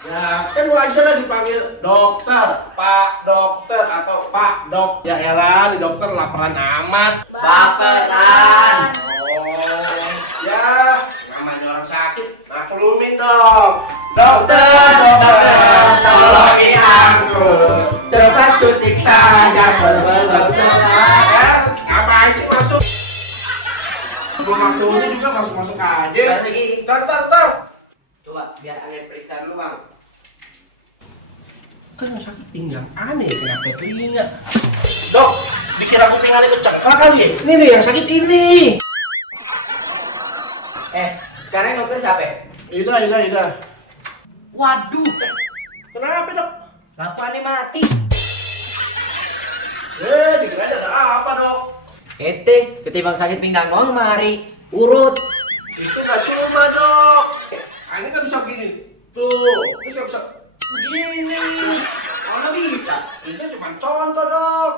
Ya, kan wajar lah dipanggil dokter, Pak Dokter atau Pak Dok. Ya elah, di dokter laparan amat. Baperan. Oh, ya, namanya orang sakit, maklumin dong. Dokter, tolongi aku. Tempat suntik saja sebelum selesai. Ya, apaan sih masuk? Belum waktunya juga masuk aja. Lagi. Tar. Coba biar Angin periksa dulu bang. Kan yang sakit pinggang aneh ya, kenapa telinga? Dok, dikira kuping aneh kecengkak kali ya? Ini nih yang sakit ini. Sekarang yang dokter siapa? Ida. Waduh, Kenapa dok? lampu aneh mati. Dikira ada apa dok? Ete, ketimbang sakit pinggang doang mari urut. Itu gak cuma dok. Ini kan bisa begini. Tuh, terus gak bisa begini. Mana bisa? Itu cuma contoh dok.